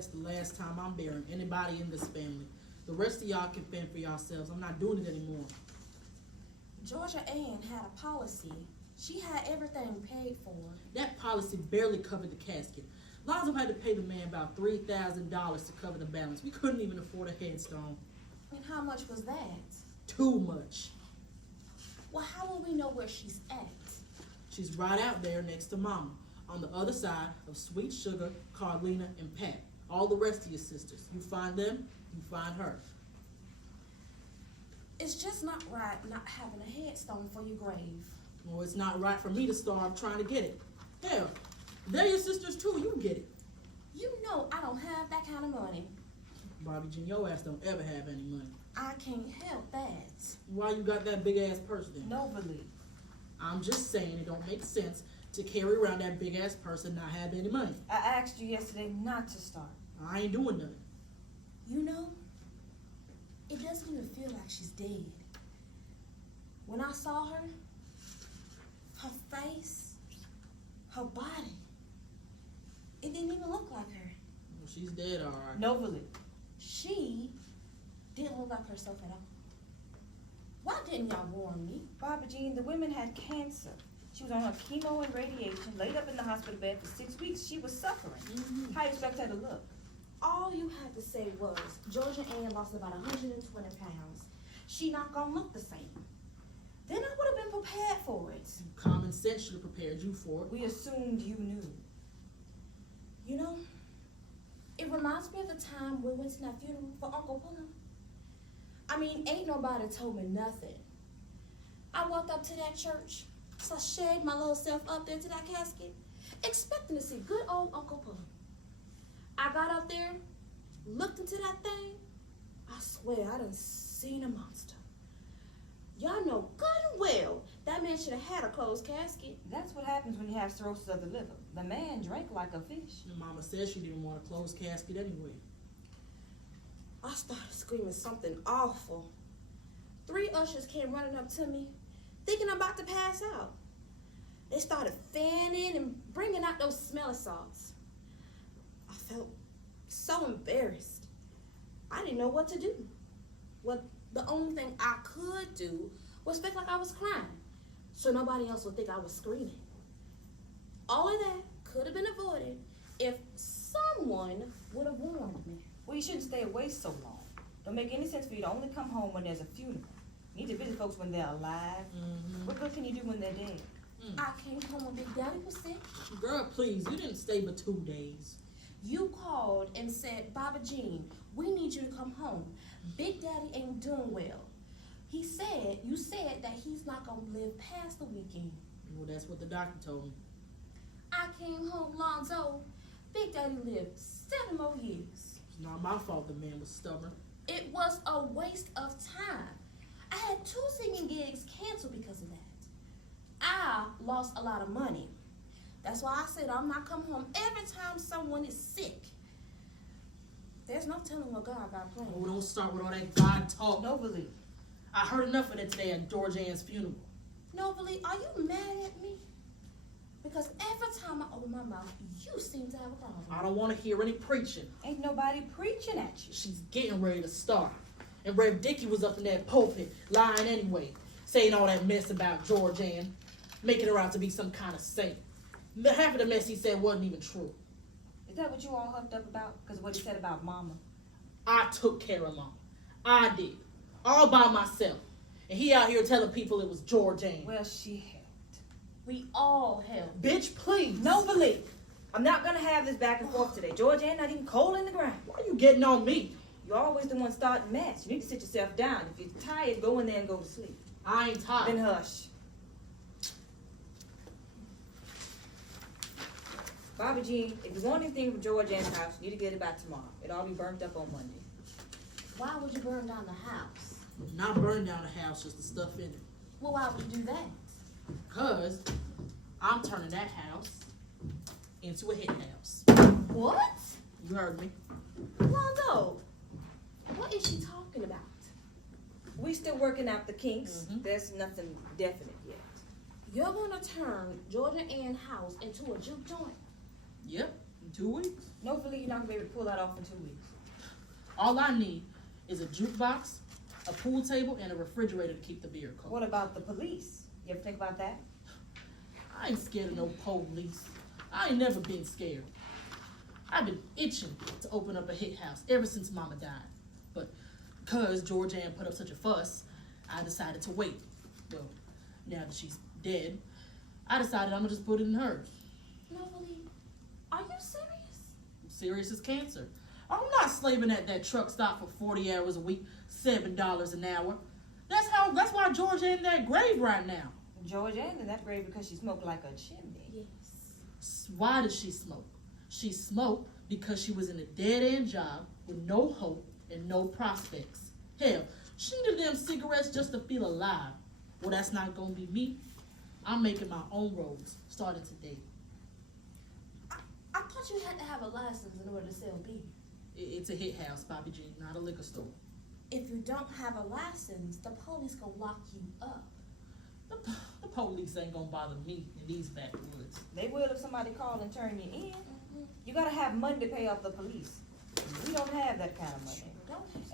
That's the last time I'm bearing anybody in this family. The rest of y'all can fend for yourselves. I'm not doing it anymore. Georgia Ann had a policy. She had everything paid for. That policy barely covered the casket. Lonzo had to pay the man about $3,000 to cover the balance. We couldn't even afford a headstone. And how much was that? Too much. Well, how will we know where she's at? She's right out there next to Mama, on the other side of Sweet Sugar, Carlina, and Pat. All the rest of your sisters. You find them, you find her. It's just not right not having a headstone for your grave. Well, it's not right for me to starve trying to get it. Hell, they're your sisters too. You get it. You know I don't have that kind of money. Bobby Jean, your ass don't ever have any money. I can't help that. Why you got that big ass purse then? Nobly. I'm just saying it don't make sense to carry around that big ass purse and not have any money. I asked you yesterday not to start. I ain't doing nothing. You know, it doesn't even feel like she's dead. When I saw her, her face, her body, it didn't even look like her. Well, she's dead, all right. Nobly. She didn't look like herself at all. Why didn't y'all warn me? Barbara Jean, the women had cancer. She was on her chemo and radiation, laid up in the hospital bed for 6 weeks. She was suffering. Mm-hmm. How you expect her to look? All you had to say was, Georgia Ann lost about 120 pounds. She not gonna look the same. Then I would have been prepared for it. Common sense should have prepared you for it. We assumed you knew. You know, it reminds me of the time we went to that funeral for Uncle Pullum. I mean, ain't nobody told me nothing. I walked up to that church, so I shaved my little self up there to that casket, expecting to see good old Uncle Pullum. I got up there, looked into that thing. I swear I done seen a monster. Y'all know good and well that man should have had a closed casket. That's what happens when you have cirrhosis of the liver. The man drank like a fish. Your mama said she didn't want a closed casket anyway. I started screaming something awful. 3 ushers came running up to me, thinking I'm about to pass out. They started fanning and bringing out those smelling salts. I felt so embarrassed. I didn't know what to do. Well, the only thing I could do was fake like I was crying, so nobody else would think I was screaming. All of that could have been avoided if someone would have warned me. Well, you shouldn't stay away so long. Don't make any sense for you to only come home when there's a funeral. You need to visit folks when they're alive. Mm-hmm. What good can you do when they're dead? I came home when Big Daddy was sick. Girl, please, you didn't stay but 2 days. You called and said, Baba Jean, we need you to come home. Big Daddy ain't doing well. You said that he's not gonna live past the weekend. Well, that's what the doctor told me. I came home, Lonzo. Big Daddy lived 7 more years. It's not my fault the man was stubborn. It was a waste of time. I had 2 singing gigs canceled because of that. I lost a lot of money. That's why I said I'm not coming home every time someone is sick. There's no telling what God got planned. Oh, don't start with all that God talk. Nobly. I heard enough of it today at George Ann's funeral. Nobly, are you mad at me? Because every time I open my mouth, you seem to have a problem. I don't want to hear any preaching. Ain't nobody preaching at you. She's getting ready to start. And Rev Dickey was up in that pulpit, lying anyway, saying all that mess about George Ann, making her out to be some kind of saint. Half of the mess he said wasn't even true. Is that what you all huffed up about? Because of what he said about Mama? I took care of Mama. I did. All by myself. And he out here telling people it was George Ann. Well, she helped. We all help. Bitch, please. Nobly. I'm not going to have this back and forth today. George Ann not even cold in the ground. Why are you getting on me? You're always the one starting mess. You need to sit yourself down. If you're tired, go in there and go to sleep. I ain't tired. Then hush. Bobby Jean, if you want anything from George Ann's house, you need to get it back tomorrow. It'll all be burnt up on Monday. Why would you burn down the house? Not burn down the house, just the stuff in it. Well, why would you do that? Because I'm turning that house into a hit house. What? You heard me. Lonzo, what is she talking about? We still working out the kinks. Mhm. There's nothing definite yet. You're gonna turn Georgia Ann's house into a juke joint? Yep. In 2 weeks? No, Philly, you're not gonna be able to pull that off in 2 weeks. All I need is a jukebox, a pool table, and a refrigerator to keep the beer cold. What about the police? You ever think about that? I ain't scared of no police. I ain't never been scared. I've been itching to open up a hit house ever since Mama died. But because Georgianne put up such a fuss, I decided to wait. Well, now that she's dead, I decided I'm gonna just put it in hers. Lovely, are you serious? I'm serious as cancer. I'm not slaving at that truck stop for 40 hours a week, $7 an hour. That's why Georgianne in that grave right now. Georgianne's in that grave because she smoked like a chimney. Yes. Why did she smoke? She smoked because she was in a dead-end job with no hope and no prospects. Hell, she needed them cigarettes just to feel alive. Well, that's not gonna be me. I'm making my own roads, starting today. I thought you had to have a license in order to sell beer. It's a hit house, Bobby Jean, not a liquor store. If you don't have a license, the police gonna lock you up. The police ain't gonna bother me in these backwoods. They will if somebody call and turn you in. You gotta have money to pay off the police. We don't have that kind of money.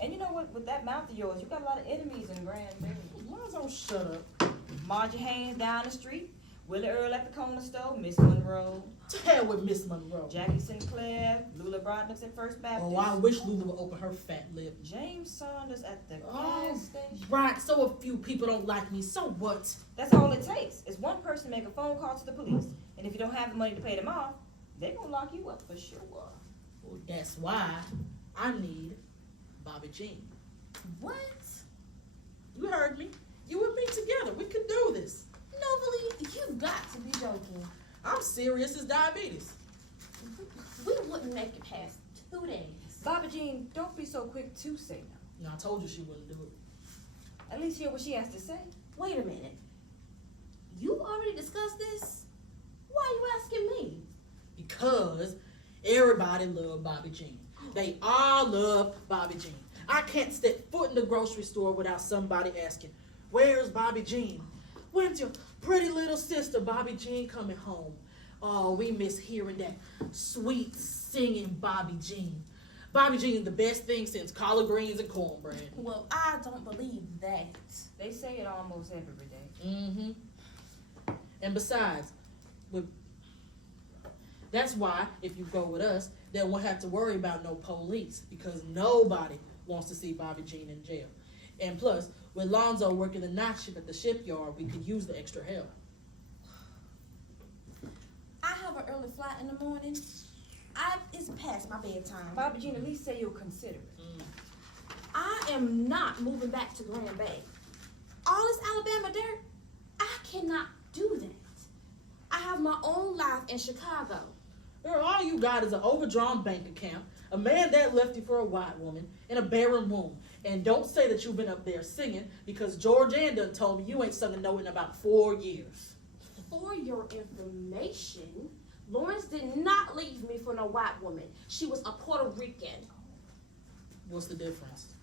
And you know what? With that mouth of yours, you got a lot of enemies in Grand Bay. Why don't shut up? Margie Haynes down the street, Willie Earl at the corner store, Miss Monroe, To hell with Miss Monroe. Jackie Sinclair, Lula Brodnick at First Baptist. Oh, I wish Lula would open her fat lip. James Saunders at the Oh, gas station. right, so a few people don't like me, so what? That's all it takes. Is one person make a phone call to the police, and if you don't have the money to pay them off, they're gonna lock you up for sure. Well, that's why I need Bobby Jean. What? You heard me. You and me together. We can do this. Lovely, you've got to be joking. I'm serious as diabetes. We wouldn't make it past 2 days. Bobby Jean, don't be so quick to say no. No, I told you she wouldn't do it. At least hear what she has to say. Wait a minute. You already discussed this? Why are you asking me? Because everybody loves Bobby Jean. They all love Bobby Jean. I can't step foot in the grocery store without somebody asking, "Where's Bobby Jean? When's your pretty little sister Bobby Jean coming home?" Oh, we miss hearing that sweet singing Bobby Jean. Bobby Jean is the best thing since collard greens and cornbread. Well, I don't believe that. They say it almost every day. Mm-hmm. And besides, that's why if you go with us, they won't have to worry about no police because nobody wants to see Bobby Jean in jail. And plus, with Lonzo working the night shift at the shipyard, we could use the extra help. I have an early flight in the morning. It's past my bedtime. Bobby Jean, at least say you'll consider it. I am not moving back to Grand Bay. All this Alabama dirt, I cannot do that. I have my own life in Chicago. Girl, all you got is an overdrawn bank account, a man that left you for a white woman, and a barren womb. And don't say that you've been up there singing because Georgianne done told me you ain't sung a note in about 4 years. For your information, Lawrence did not leave me for no white woman. She was a Puerto Rican. What's the difference?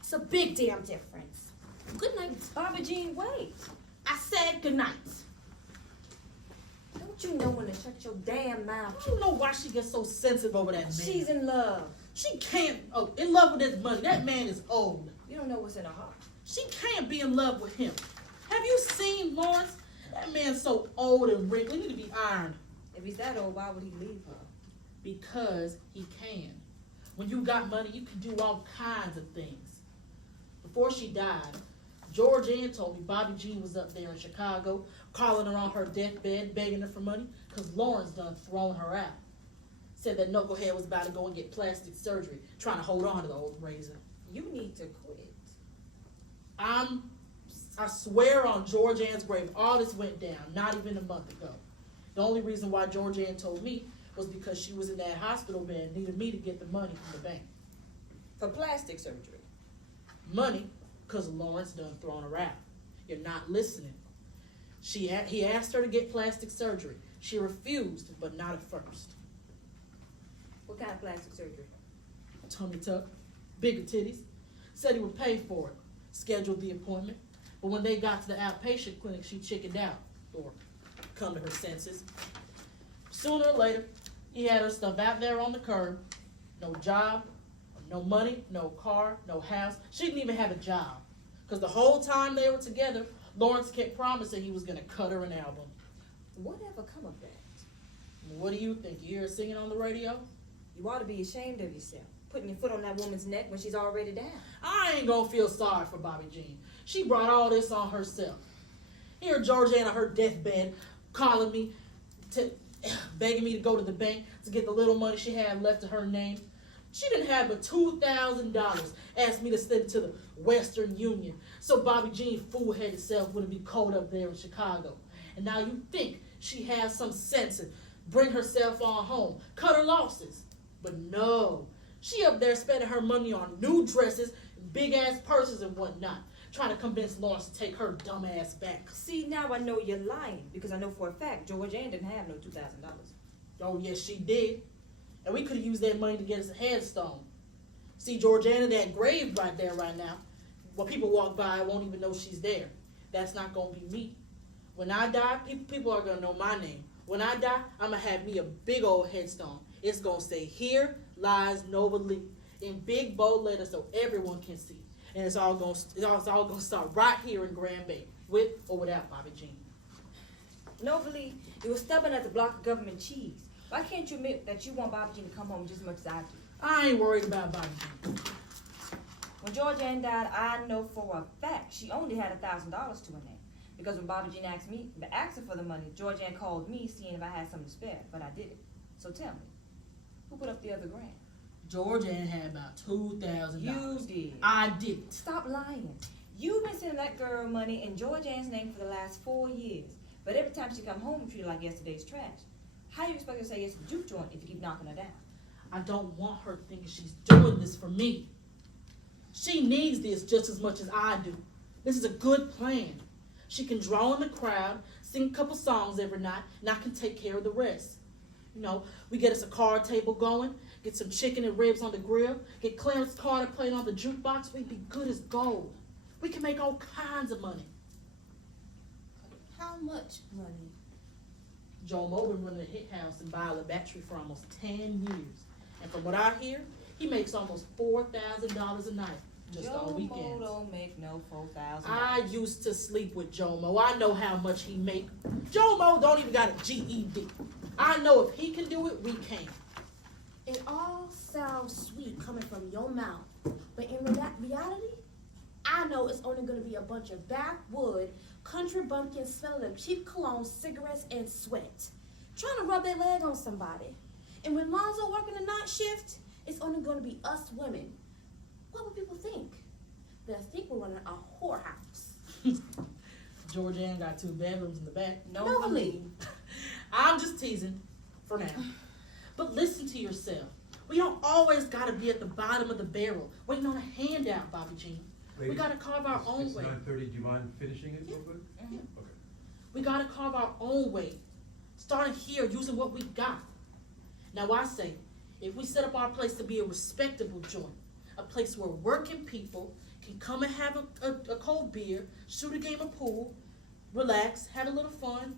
It's a big damn difference. Good night. Bobby Jean, wait. I said good night. Don't you know when to shut your damn mouth? I don't know why she gets so sensitive over that man. She's in love. She can't, in love with his money. That man is old. You don't know what's in her heart. She can't be in love with him. Have you seen Lawrence? That man's so old and wrinkled. He need to be ironed. If he's that old, why would he leave her? Because he can. When you got money, you can do all kinds of things. Before she died, Georgianne told me Bobby Jean was up there in Chicago, calling her on her deathbed, begging her for money, because Lawrence done thrown her out. Said that knucklehead was about to go and get plastic surgery, trying to hold on to the old razor. You need to quit. I swear on Georgianne's grave, all this went down, not even a month ago. The only reason why Georgianne told me was because she was in that hospital bed and needed me to get the money from the bank. For plastic surgery. Money, because Lawrence done thrown her out. You're not listening. He asked her to get plastic surgery. She refused, but not at first. What kind of plastic surgery? Tummy tuck, bigger titties. Said he would pay for it. Scheduled the appointment. But when they got to the outpatient clinic, she chickened out, or come to her senses. Sooner or later, He had her stuff out there on the curb. No job, no money, no car, no house. She didn't even have a job. Because the whole time they were together, Lawrence kept promising he was going to cut her an album. Whatever come of that? What do you think? You hear her singing on the radio? You ought to be ashamed of yourself, putting your foot on that woman's neck when she's already down. I ain't going to feel sorry for Bobby Jean. She brought all this on herself. Here, Georgiana, on her deathbed, calling me, begging me to go to the bank to get the little money she had left to her name. She didn't have but $2,000. Asked me to send it to the Western Union so Bobby Jean fool-headed self wouldn't be cold up there in Chicago. And now you think she has some sense and bring herself on home, cut her losses. But no, she up there spending her money on new dresses, big-ass purses and whatnot, trying to convince Lawrence to take her dumb ass back. See, now I know you're lying, because I know for a fact Georgiana didn't have no $2,000. Oh, yes, she did. And we could have used that money to get us a headstone. See, Georgiana, that grave right there right now, when people walk by, won't even know she's there. That's not going to be me. When I die, people are going to know my name. When I die, I'm going to have me a big old headstone. It's going to say, "Here lies Nova Lee," in big bold letters so everyone can see. And it's all going to start right here in Grand Bay, with or without Bobby Jean. Nobly, you were stubborn as a block of government cheese. Why can't you admit that you want Bobby Jean to come home just as much as I do? I ain't worried about Bobby Jean. When Georgiana died, I know for a fact she only had $1,000 to her name. Because when Bobby Jean asked her for the money, Georgiana called me seeing if I had something to spare, but I didn't. So tell me, who put up the other grand? Georgiana had about $2,000. You did. I didn't. Stop lying. You've been sending that girl money in Georgiana's name for the last 4 years. But every time she come home, you treat her like yesterday's trash. How you expect her to say yes to juke joint if you keep knocking her down? I don't want her thinking she's doing this for me. She needs this just as much as I do. This is a good plan. She can draw in the crowd, sing a couple songs every night, and I can take care of the rest. You know, we get us a card table going, get some chicken and ribs on the grill, get Clarence Carter playing on the jukebox. We'd be good as gold. We can make all kinds of money. How much money? Joe Mo been running a hit house in Violet Battery for almost 10 years. And from what I hear, he makes almost $4,000 a night just on weekends. Joe Mo don't make no $4,000. I used to sleep with Joe Mo. I know how much he make. Joe Mo don't even got a GED. I know if he can do it, we can. It all sounds sweet coming from your mouth, but in reality, I know it's only going to be a bunch of backwood, country bumpkins smelling of cheap cologne, cigarettes, and sweat, trying to rub their leg on somebody. And when Lonzo working the night shift, it's only going to be us women. What would people think? They'll think we're running a whorehouse. Georgiana got 2 bedrooms in the back. No believe. I'm just teasing for now. But listen to yourself. We don't always got to be at the bottom of the barrel waiting on a handout, Bobby Jean. We got to carve our own way. It's 9:30. Do you mind finishing it real quick? Mm-hmm. Okay. We got to carve our own way. Starting here, using what we got. Now I say, if we set up our place to be a respectable joint, a place where working people can come and have a cold beer, shoot a game of pool, relax, have a little fun,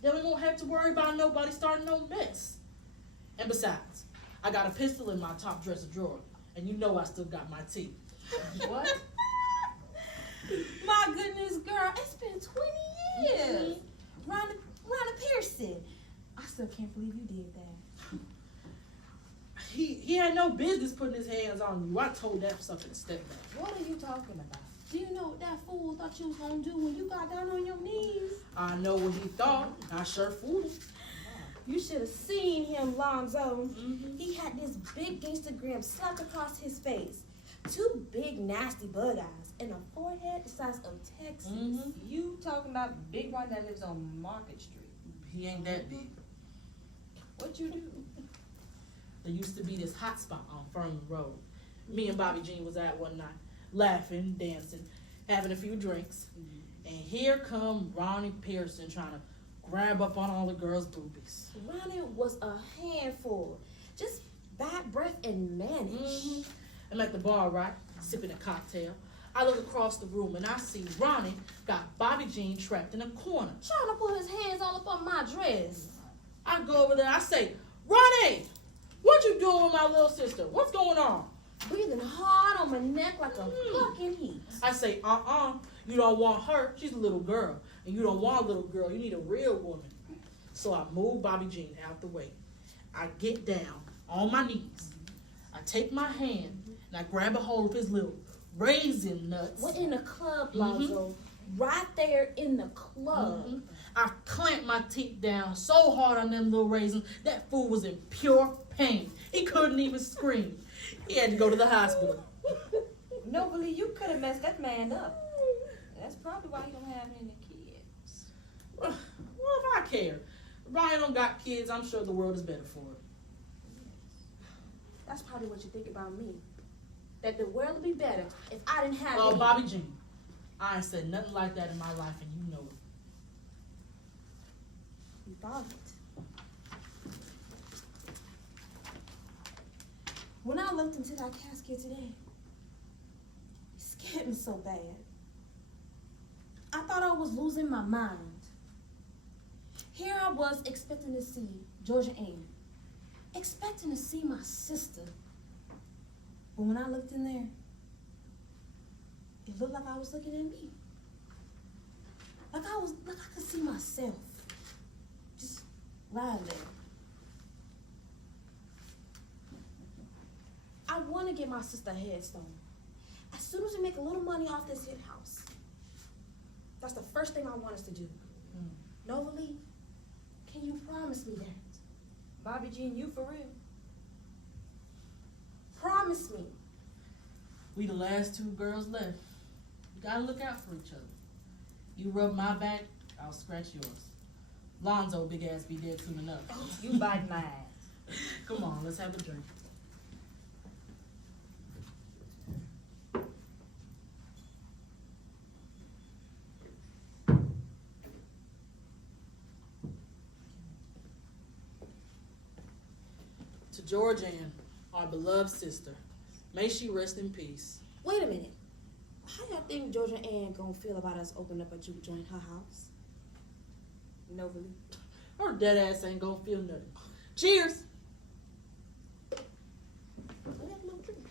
then we won't have to worry about nobody starting no mess. And besides, I got a pistol in my top dresser drawer, and you know I still got my teeth. What? My goodness, girl, it's been 20 years. Rhonda Pearson. I still can't believe you did that. He had no business putting his hands on you. I told that something to step back. What are you talking about? Do you know what that fool thought you was gonna do when you got down on your knees? I know what he thought. I sure fooled him. You should have seen him, Lonzo. Mm-hmm. He had this big Instagram slapped across his face. 2 big nasty bug eyes and a forehead the size of Texas. Mm-hmm. You talking about big one that lives on Market Street. He ain't that big. What you do? There used to be this hot spot on Furman Road. Me and Bobby Jean was out one night, laughing, dancing, having a few drinks. And here come Ronnie Pearson trying to grab up on all the girls' boobies. Ronnie was a handful. Just bad breath and managed. Mm-hmm. I'm at the bar, right, sipping a cocktail. I look across the room and I see Ronnie got Bobby Jean trapped in a corner. Trying to put his hands all up on my dress. I go over there, I say, Ronnie! What you doing with my little sister? What's going on? Breathing hard on my neck like a fucking heat. I say, you don't want her. She's a little girl. And you don't want a little girl. You need a real woman. So I move Bobby Jean out the way. I get down on my knees. I take my hand and I grab a hold of his little raisin nuts. We're in the club, Lonzo. Right there in the club. I clamped my teeth down so hard on them little raisins, that fool was in pure pain. He couldn't even scream. He had to go to the hospital. Nobly, you could have messed that man up. That's probably why he don't have any kids. Well, if I care. Ryan don't got kids, I'm sure the world is better for it. That's probably what you think about me. That the world would be better if I didn't have Well, any. Bobby Jean, I ain't said nothing like that in my life, and you know it. You thought it. When I looked into that casket today, it scared me so bad. I thought I was losing my mind. Here I was expecting to see Georgia Ann, expecting to see my sister. But when I looked in there, it looked like I was looking at me. Like I could see myself. Just lying there. I want to get my sister a headstone. As soon as we make a little money off this hit house, that's the first thing I want us to do. Novalie, can you promise me that? Bobby Jean, you for real? Promise me. We the last two girls left. We gotta look out for each other. You rub my back, I'll scratch yours. Lonzo, big ass, be dead soon enough. You bite my ass. Come on, let's have a drink. To Georgianne, our beloved sister, may she rest in peace. Wait a minute. How y'all think Georgia Ann gonna feel about us opening up a juke joint in her house? Nobly. Her dead ass ain't gonna feel nothing. Cheers! We have a little drink.